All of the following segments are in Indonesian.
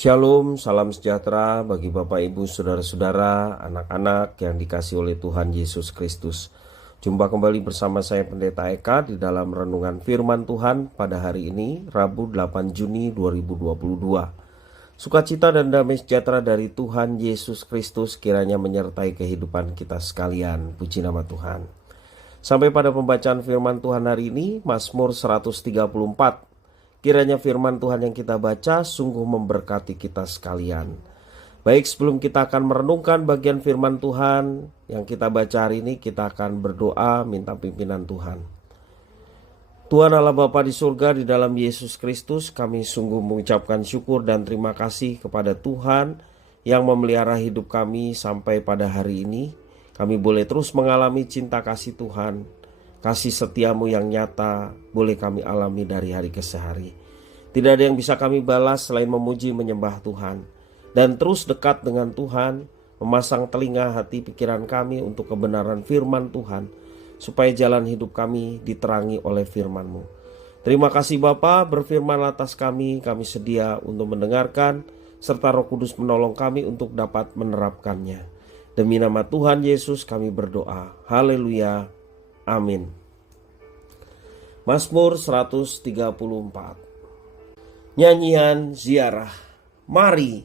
Shalom, salam sejahtera bagi Bapak Ibu, Saudara-saudara, anak-anak yang dikasihi oleh Tuhan Yesus Kristus. Jumpa kembali bersama saya Pendeta Eka di dalam renungan firman Tuhan pada hari ini, Rabu 8 Juni 2022. Sukacita dan damai sejahtera dari Tuhan Yesus Kristus kiranya menyertai kehidupan kita sekalian. Puji nama Tuhan. Sampai pada pembacaan firman Tuhan hari ini, Mazmur 134. Kiranya firman Tuhan yang kita baca sungguh memberkati kita sekalian. Baik, sebelum kita akan merenungkan bagian firman Tuhan yang kita baca hari ini, kita akan berdoa minta pimpinan Tuhan. Tuhan Allah Bapa di surga, di dalam Yesus Kristus, kami sungguh mengucapkan syukur dan terima kasih kepada Tuhan yang memelihara hidup kami sampai pada hari ini. Kami boleh terus mengalami cinta kasih Tuhan. Kasih setiamu yang nyata boleh kami alami dari hari ke hari. Tidak ada yang bisa kami balas selain memuji menyembah Tuhan. Dan terus dekat dengan Tuhan, memasang telinga hati pikiran kami untuk kebenaran firman Tuhan, supaya jalan hidup kami diterangi oleh firman-Mu. Terima kasih Bapa, berfirman atas kami sedia untuk mendengarkan, serta Roh Kudus menolong kami untuk dapat menerapkannya. Demi nama Tuhan Yesus kami berdoa. Haleluya. Amin. Mazmur 134. Nyanyian ziarah. Mari,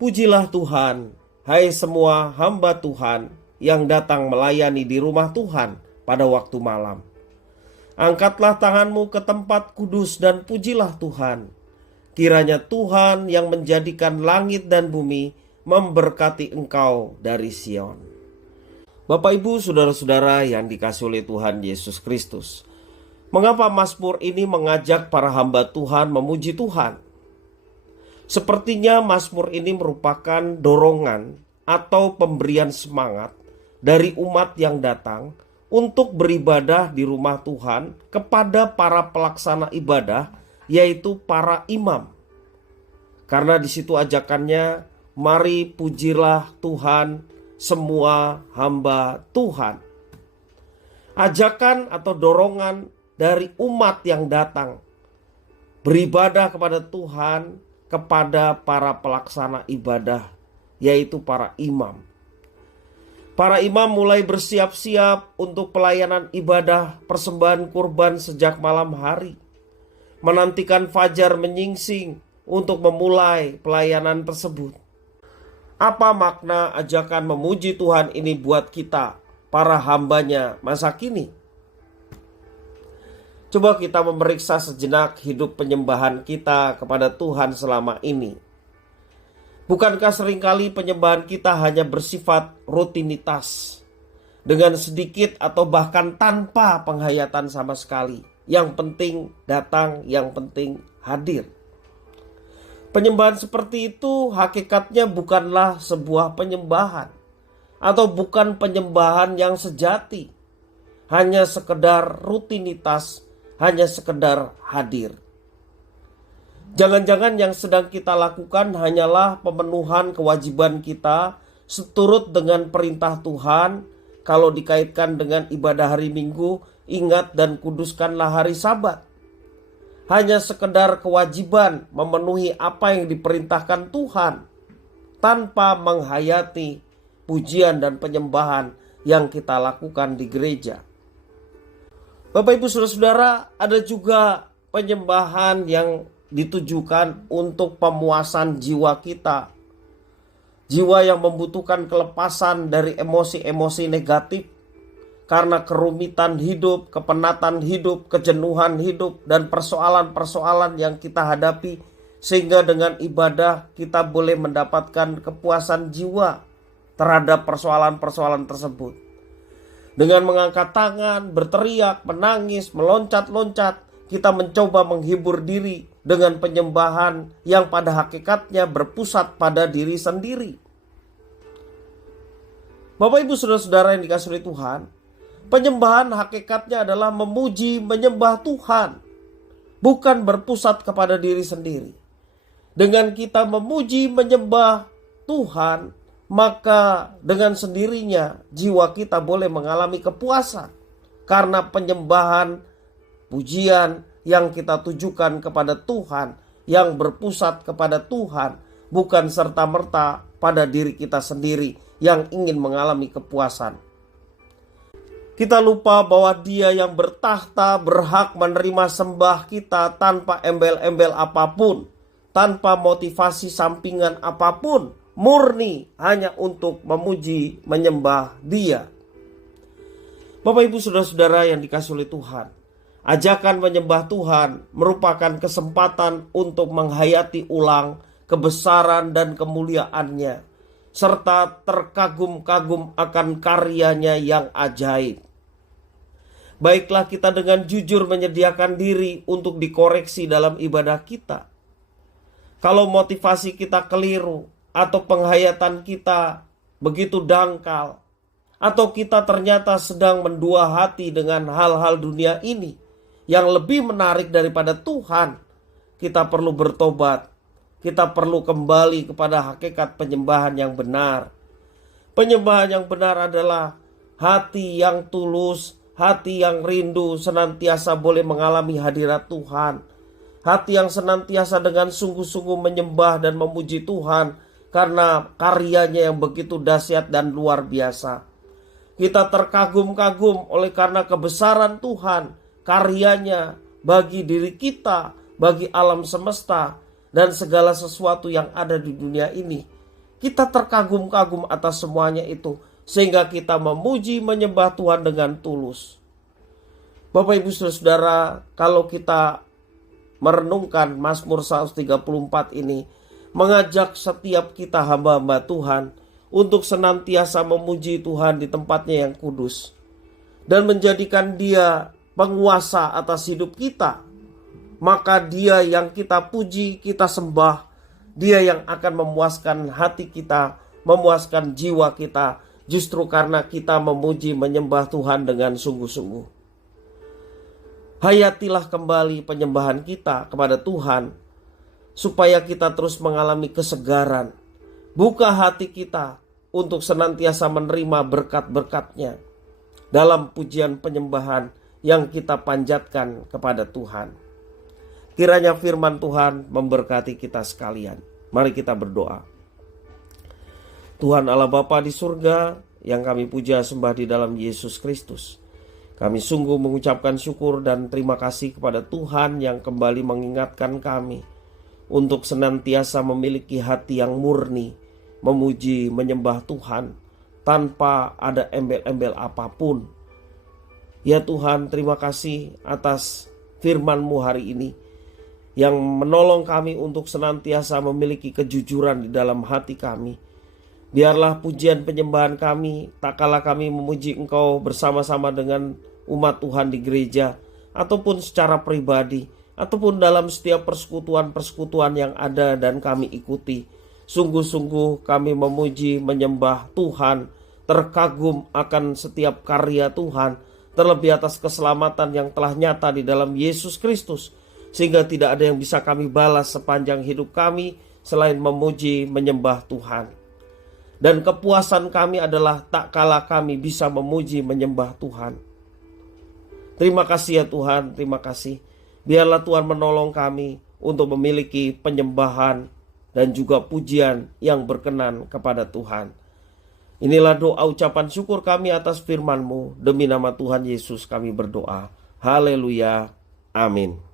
pujilah Tuhan, hai semua hamba Tuhan yang datang melayani di rumah Tuhan pada waktu malam. Angkatlah tanganmu ke tempat kudus dan pujilah Tuhan. Kiranya Tuhan yang menjadikan langit dan bumi memberkati engkau dari Sion. Bapak Ibu, Saudara-saudara yang dikasihi oleh Tuhan Yesus Kristus, mengapa Mazmur ini mengajak para hamba Tuhan memuji Tuhan? Sepertinya Mazmur ini merupakan dorongan atau pemberian semangat dari umat yang datang untuk beribadah di rumah Tuhan kepada para pelaksana ibadah, yaitu para imam. Karena di situ ajakannya, mari pujilah Tuhan semua hamba Tuhan. Ajakan atau dorongan dari umat yang datang beribadah kepada Tuhan kepada para pelaksana ibadah, yaitu para imam. Para imam mulai bersiap-siap untuk pelayanan ibadah persembahan kurban sejak malam hari, menantikan fajar menyingsing untuk memulai pelayanan tersebut. Apa makna ajakan memuji Tuhan ini buat kita, para hambanya masa kini? Coba kita memeriksa sejenak hidup penyembahan kita kepada Tuhan selama ini. Bukankah seringkali penyembahan kita hanya bersifat rutinitas, dengan sedikit atau bahkan tanpa penghayatan sama sekali? Yang penting datang, yang penting hadir. Penyembahan seperti itu hakikatnya bukanlah sebuah penyembahan atau bukan penyembahan yang sejati. Hanya sekedar rutinitas, hanya sekedar hadir. Jangan-jangan yang sedang kita lakukan hanyalah pemenuhan kewajiban kita seturut dengan perintah Tuhan. Kalau dikaitkan dengan ibadah hari Minggu, ingat dan kuduskanlah hari Sabat. Hanya sekedar kewajiban memenuhi apa yang diperintahkan Tuhan, tanpa menghayati pujian dan penyembahan yang kita lakukan di gereja. Bapak Ibu Saudara-saudara, ada juga penyembahan yang ditujukan untuk pemuasan jiwa kita. Jiwa yang membutuhkan kelepasan dari emosi-emosi negatif karena kerumitan hidup, kepenatan hidup, kejenuhan hidup, dan persoalan-persoalan yang kita hadapi. Sehingga dengan ibadah kita boleh mendapatkan kepuasan jiwa terhadap persoalan-persoalan tersebut. Dengan mengangkat tangan, berteriak, menangis, meloncat-loncat, kita mencoba menghibur diri dengan penyembahan yang pada hakikatnya berpusat pada diri sendiri. Bapak Ibu Saudara-saudara yang dikasihi oleh Tuhan, penyembahan hakikatnya adalah memuji, menyembah Tuhan, bukan berpusat kepada diri sendiri. Dengan kita memuji, menyembah Tuhan, maka dengan sendirinya jiwa kita boleh mengalami kepuasan. Karena penyembahan, pujian yang kita tujukan kepada Tuhan, yang berpusat kepada Tuhan, bukan serta-merta pada diri kita sendiri yang ingin mengalami kepuasan. Kita lupa bahwa Dia yang bertakhta berhak menerima sembah kita tanpa embel-embel apapun, tanpa motivasi sampingan apapun, murni hanya untuk memuji, menyembah Dia. Bapak Ibu Saudara-saudara yang dikasihi oleh Tuhan, ajakan menyembah Tuhan merupakan kesempatan untuk menghayati ulang kebesaran dan kemuliaan-Nya, serta terkagum-kagum akan karyanya yang ajaib. Baiklah kita dengan jujur menyediakan diri untuk dikoreksi dalam ibadah kita. Kalau motivasi kita keliru atau penghayatan kita begitu dangkal, atau kita ternyata sedang mendua hati dengan hal-hal dunia ini yang lebih menarik daripada Tuhan, kita perlu bertobat. Kita perlu kembali kepada hakikat penyembahan yang benar. Penyembahan yang benar adalah hati yang tulus, hati yang rindu senantiasa boleh mengalami hadirat Tuhan. Hati yang senantiasa dengan sungguh-sungguh menyembah dan memuji Tuhan karena karyanya yang begitu dahsyat dan luar biasa. Kita terkagum-kagum oleh karena kebesaran Tuhan, karyanya bagi diri kita, bagi alam semesta, dan segala sesuatu yang ada di dunia ini. Kita terkagum-kagum atas semuanya itu, sehingga kita memuji menyembah Tuhan dengan tulus. Bapak Ibu Saudara, kalau kita merenungkan Mazmur 134 ini, mengajak setiap kita hamba-hamba Tuhan untuk senantiasa memuji Tuhan di tempatnya yang kudus, dan menjadikan Dia penguasa atas hidup kita. Maka Dia yang kita puji, kita sembah, Dia yang akan memuaskan hati kita, memuaskan jiwa kita, justru karena kita memuji menyembah Tuhan dengan sungguh-sungguh. Hayatilah kembali penyembahan kita kepada Tuhan, supaya kita terus mengalami kesegaran. Buka hati kita untuk senantiasa menerima berkat-berkat-Nya dalam pujian penyembahan yang kita panjatkan kepada Tuhan. Kiranya firman Tuhan memberkati kita sekalian. Mari kita berdoa. Tuhan Allah Bapa di surga, yang kami puja sembah di dalam Yesus Kristus, kami sungguh mengucapkan syukur dan terima kasih kepada Tuhan yang kembali mengingatkan kami untuk senantiasa memiliki hati yang murni, memuji, menyembah Tuhan tanpa ada embel-embel apapun. Ya Tuhan, terima kasih atas firman-Mu hari ini yang menolong kami untuk senantiasa memiliki kejujuran di dalam hati kami. Biarlah pujian penyembahan kami, tak kala kami memuji Engkau bersama-sama dengan umat Tuhan di gereja, ataupun secara pribadi, ataupun dalam setiap persekutuan-persekutuan yang ada dan kami ikuti. Sungguh-sungguh kami memuji, menyembah Tuhan, terkagum akan setiap karya Tuhan, terlebih atas keselamatan yang telah nyata di dalam Yesus Kristus, sehingga tidak ada yang bisa kami balas sepanjang hidup kami selain memuji, menyembah Tuhan. Dan kepuasan kami adalah tak kala kami bisa memuji, menyembah Tuhan. Terima kasih ya Tuhan, terima kasih. Biarlah Tuhan menolong kami untuk memiliki penyembahan dan juga pujian yang berkenan kepada Tuhan. Inilah doa ucapan syukur kami atas firman-Mu. Demi nama Tuhan Yesus kami berdoa. Haleluya. Amin.